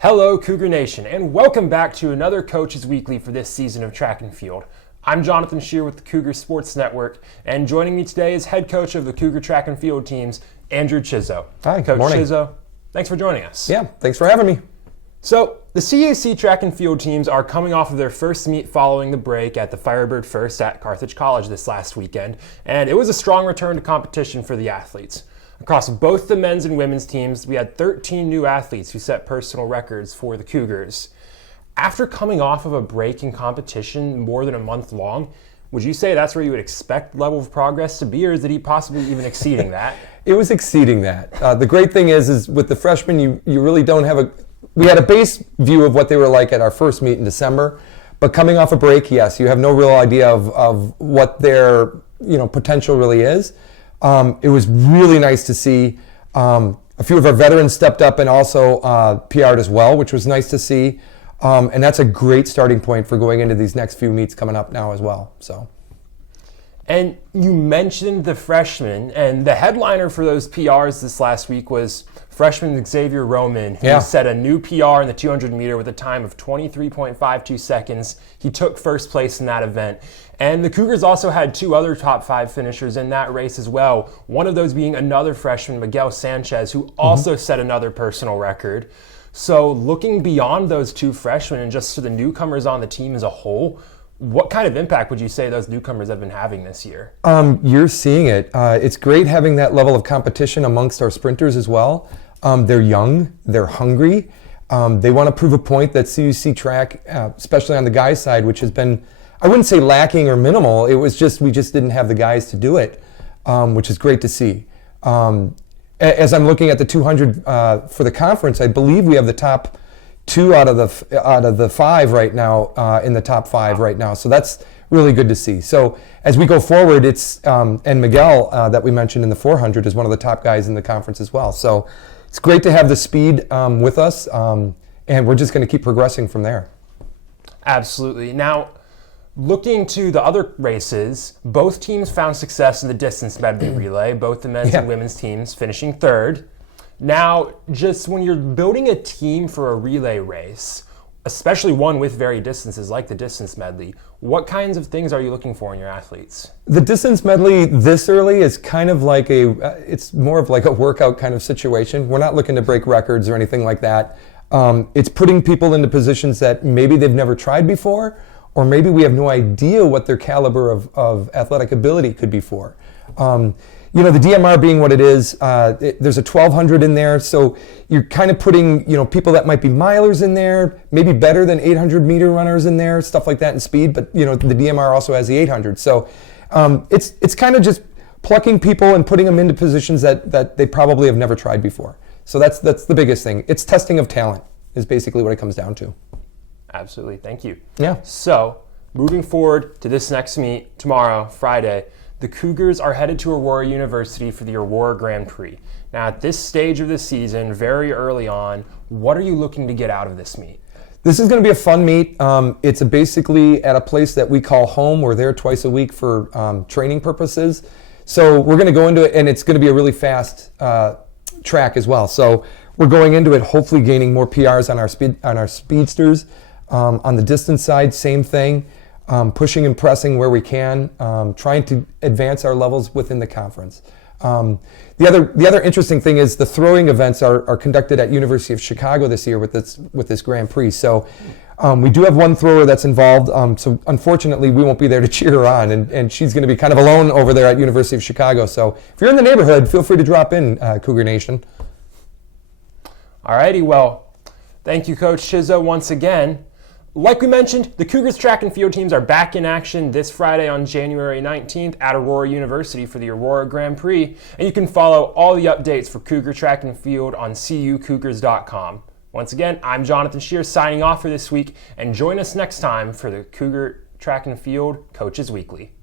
Hello, Cougar Nation, and welcome back to another Coaches Weekly for this season of track and field. I'm Jonathan Shear with the Cougar Sports Network, and joining me today is head coach of the Cougar track and field teams, Andrew Chizzo. Hi, Coach morning. Chizzo, thanks for joining us. Yeah, thanks for having me. So, the CUC track and field teams are coming off of their first meet following the break at the Firebird First at Carthage College this last weekend, and it was a strong return to competition for the athletes. Across both the men's and women's teams, we had 13 new athletes who set personal records for the Cougars. After coming off of a break in competition more than a month long, would you say that's where you would expect the level of progress to be, or is it possibly even exceeding that? It was exceeding that. The great thing is with the freshmen, you really don't have we had a base view of what they were like at our first meet in December, but coming off a break, yes, you have no real idea of what their potential really is. It was really nice to see a few of our veterans stepped up and also PR'd as well, which was nice to see. And that's a great starting point for going into these next few meets coming up now as well. And you mentioned the freshmen, and the headliner for those PRs this last week was freshman Xavier Roman, who set a new PR in the 200 meter with a time of 23.52 seconds. He took first place in that event. And the Cougars also had two other top five finishers in that race as well, one of those being another freshman, Miguel Sanchez, who also set another personal record. So looking beyond those two freshmen and just to the newcomers on the team as a whole, what kind of impact would you say those newcomers have been having this year? You're seeing it. It's great having that level of competition amongst our sprinters as well. They're young, they're hungry. They want to prove a point that CUC track, especially on the guys' side, which has been, I wouldn't say lacking or minimal. It was just, we just didn't have the guys to do it, which is great to see. As I'm looking at the 200 for the conference, I believe we have the top two out of the five right now, in the top five right now. So that's really good to see. So as we go forward, it's and Miguel that we mentioned in the 400 is one of the top guys in the conference as well. So it's great to have the speed with us, and we're just going to keep progressing from there. Absolutely. Now, looking to the other races, both teams found success in the distance medley relay, both the men's and women's teams finishing third. Now, just when you're building a team for a relay race, especially one with varied distances like the distance medley, what kinds of things are you looking for in your athletes? The distance medley this early is kind of like it's more of like a workout kind of situation. We're not looking to break records or anything like that. It's putting people into positions that maybe they've never tried before, or maybe we have no idea what their caliber of athletic ability could be for. The DMR being what it is, there's a 1200 in there, so you're kind of putting, people that might be milers in there, maybe better than 800 meter runners in there, stuff like that in speed, but the DMR also has the 800. So it's kind of just plucking people and putting them into positions that they probably have never tried before. So that's the biggest thing. It's testing of talent is basically what it comes down to. Absolutely, thank you. Yeah. So moving forward to this next meet tomorrow, Friday, the Cougars are headed to Aurora University for the Aurora Grand Prix. Now, at this stage of the season, very early on, what are you looking to get out of this meet? This is going to be a fun meet. It's basically at a place that we call home. We're there twice a week for training purposes. So we're going to go into it, and it's going to be a really fast track as well. So we're going into it hopefully gaining more PRs on our speedsters. On the distance side, same thing. Pushing and pressing where we can, trying to advance our levels within the conference. The other interesting thing is the throwing events are conducted at University of Chicago this year with this Grand Prix. So we do have one thrower that's involved. So unfortunately, we won't be there to cheer her on, and she's going to be kind of alone over there at University of Chicago. So if you're in the neighborhood, feel free to drop in, Cougar Nation. Alrighty, well, thank you, Coach Chizzo, once again. Like we mentioned, the Cougars track and field teams are back in action this Friday on January 19th at Aurora University for the Aurora Grand Prix, and you can follow all the updates for Cougar track and field on cucougars.com. Once again, I'm Jonathan Shear signing off for this week, and join us next time for the Cougar track and field Coaches Weekly.